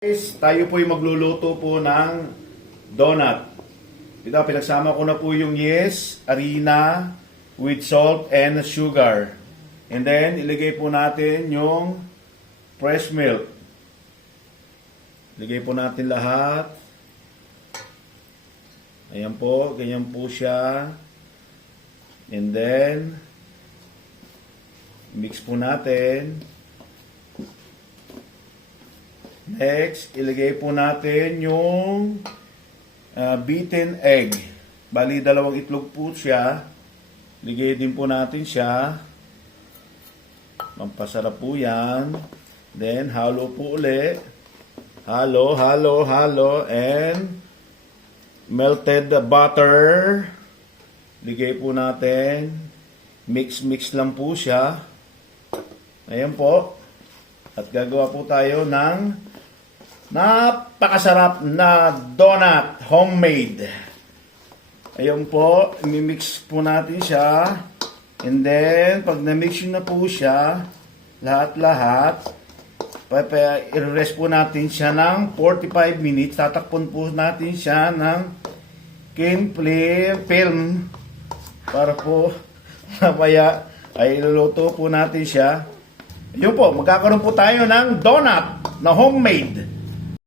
Guys, tayo po yung magluluto po ng donut. Ito, pinagsama ko na po yung yeast, harina, with salt and sugar. And then, ilagay po natin yung fresh milk. Ilagay po natin lahat. Ayan po, ganyan po siya. And then, mix po natin. Next, ilagay po natin yung beaten egg. Bali, 2 itlog po siya. Ilagay din po natin siya. Pampasarap po yan. Then, halo po uli. Halo. And melted butter. Ilagay po natin. Mix lang po siya. Ayan po. At gagawa po tayo ng napakasarap na donut, homemade. Ayun po, imimix po natin siya. And then, pag na-mix na po siya, lahat-lahat, i-rest po natin siya ng 45 minutes. Tatakpon po natin siya ng cane film para po mamaya ay iluluto po natin siya. Ayun po, magkakaroon po tayo ng donut na homemade.